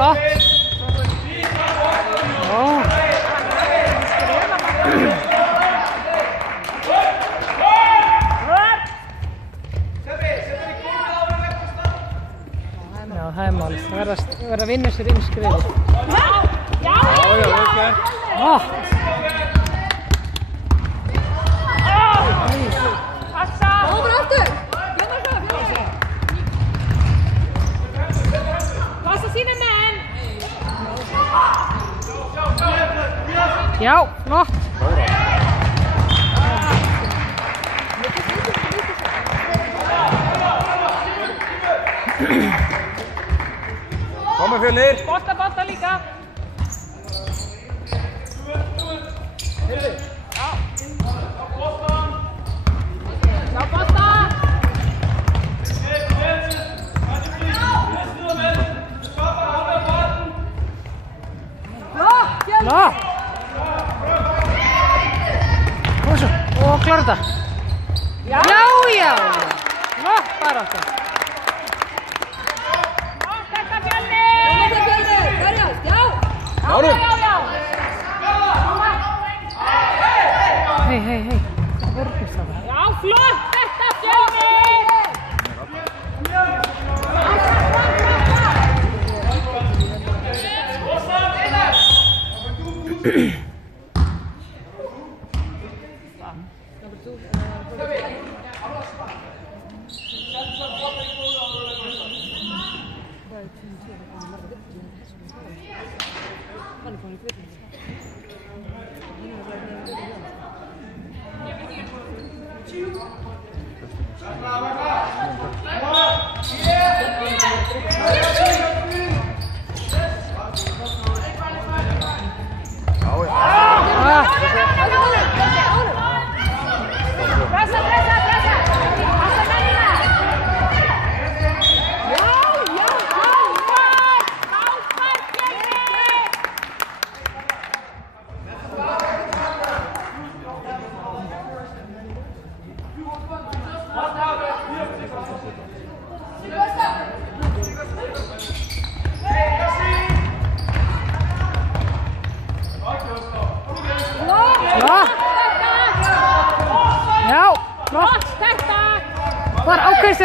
flott. Ó. Já, það er mál. Það verður að vinna sér inn skrifið. Já. Ó. Passa. Over aftur. Passa sína menn. Já, flott. Koma Fjölnir. Bolta líka. Já, bolta. Flott. Kom svo. Og klára þetta. Já. Flott bara þetta. Þetta Fjölnir. Verjast, já. Já. Hei. Vorkist það. Já, flott þetta Fjölnir.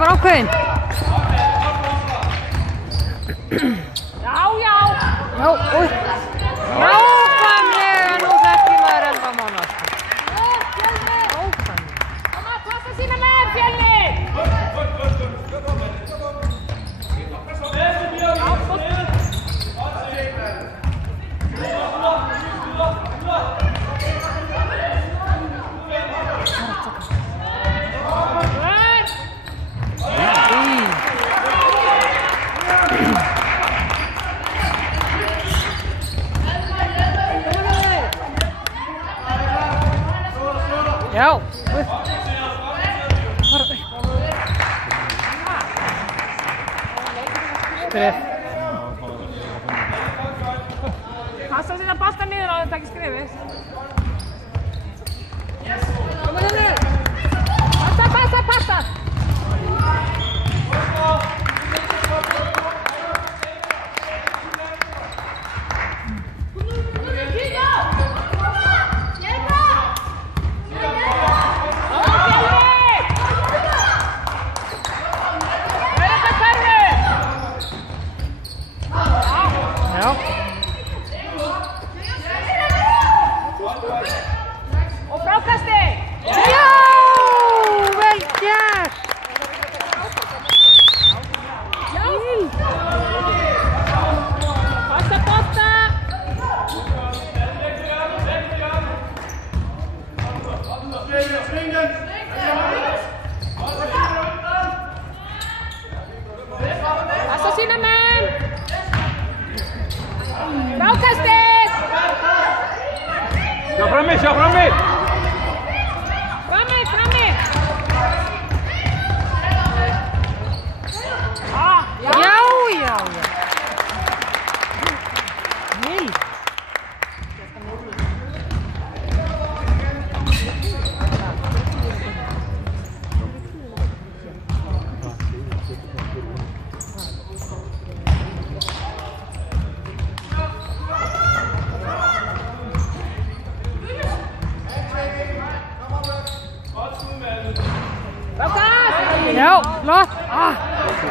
Var ákveðin. Já. Já, úi. Nákvæmlega, nú þekki maður 11 mánaða. Nákvæmlega. Koma, passa sína menn, Fjölnir. Já, upp. Skrif. Passa sína bolta niður á þetta ekki skrifið. Passa. Og frákasti! Já, vel gert! Passa bolta! Passa sína menn! Frákastið! Sjá frammi! Frammi! Já. Vild. Já,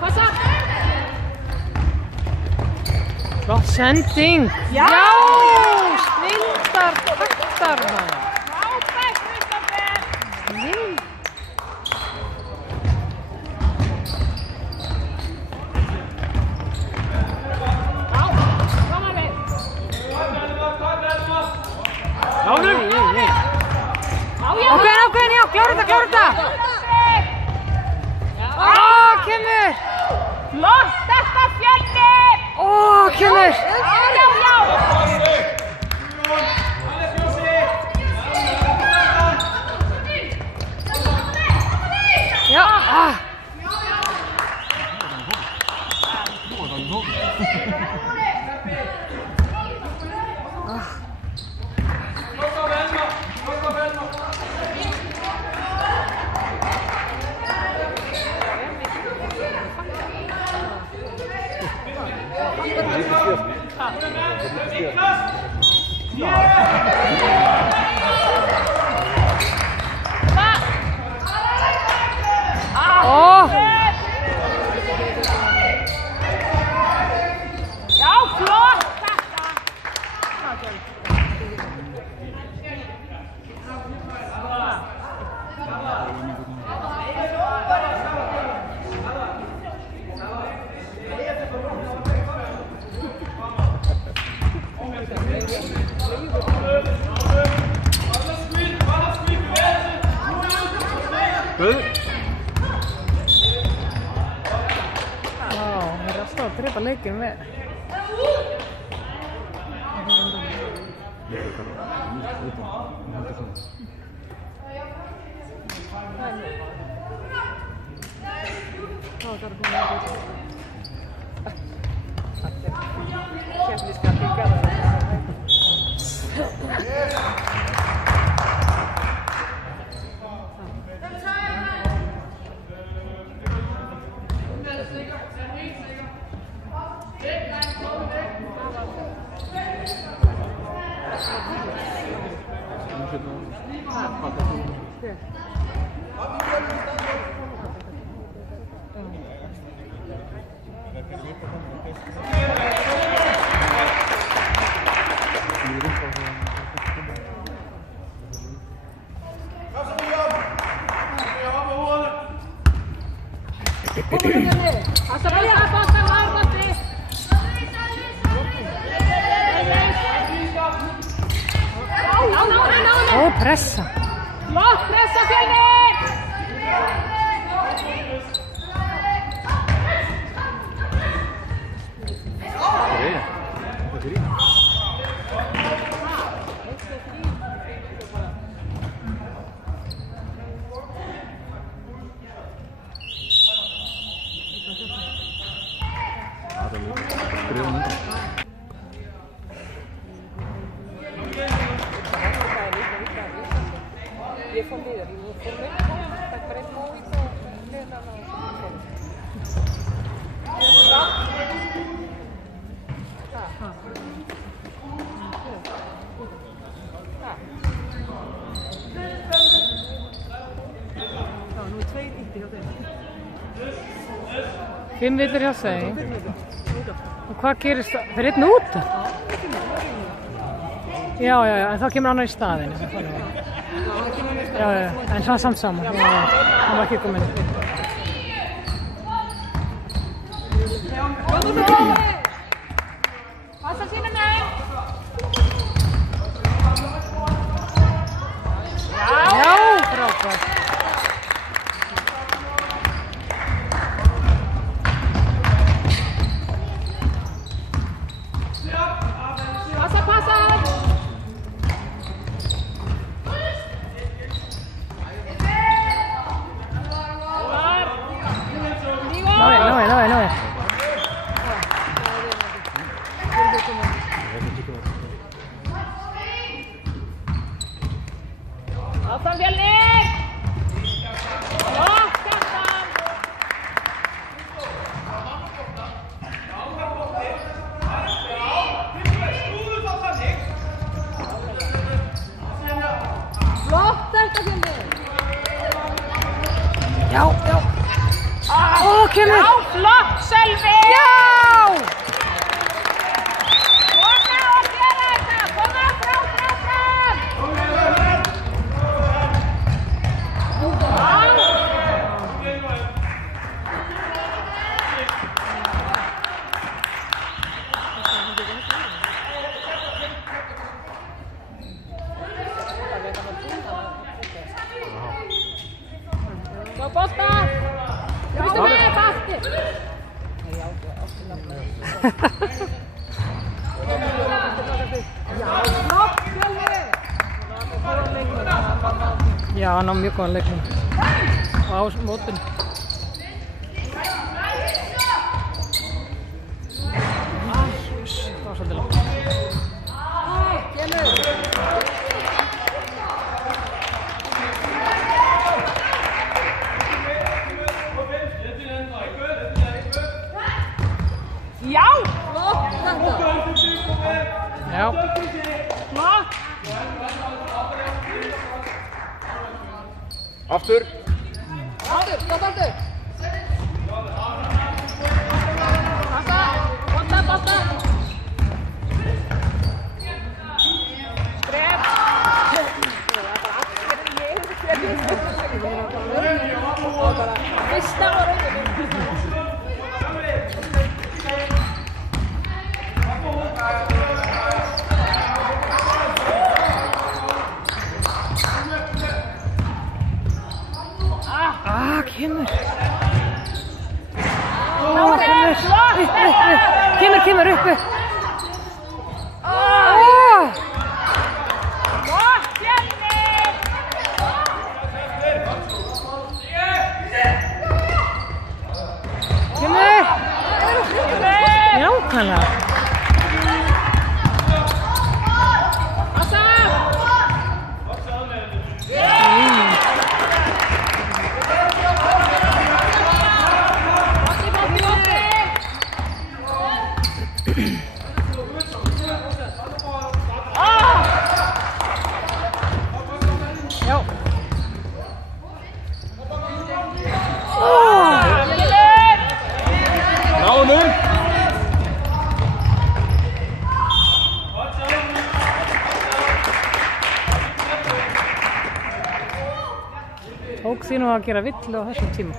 passa! Flott sending! Já! Snilldar taktar maður! Frábært, Kristoffer! Snill! Já, koma við! Nánum! Ákveðin, já, klára þetta! Kemur! Flott, þetta Fjölnir! Kemur! Já! Já, flott þetta! Það er alltaf að drepa leikinn við. Pressa! Flott, pressa Fjölnir! Fimm vitur hjá þeim. Og hvað gerist það? Þeir einn út? Já, en þá kemur annar í staðinu. Já, en það samt saman. Það var ekki komin. Passa sína megin! Já, frábært. Áfram Fjölnir! Flott Kjartan! Já, já. Ó, kemur. Já, flott, Sölvi! Já! Koma og gera þetta! Koma frá! Svo bolta! Vistu með fasti! Já, hann á mjög góðan leikmann. Á mótinu. Það var svolítið langt. Já! Já. Flott! Aftur. Aftur! Bolta! Skref! Fyrsta og Kemur. Kemur uppi. Nákvæmlega. Já. Nánu. Tók því nú að gera villu á þessum tíma.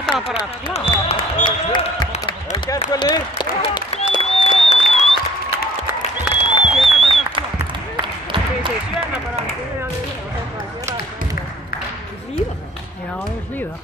Þetta var bara klart. Vel gert, Völi. Já, ég hlýða.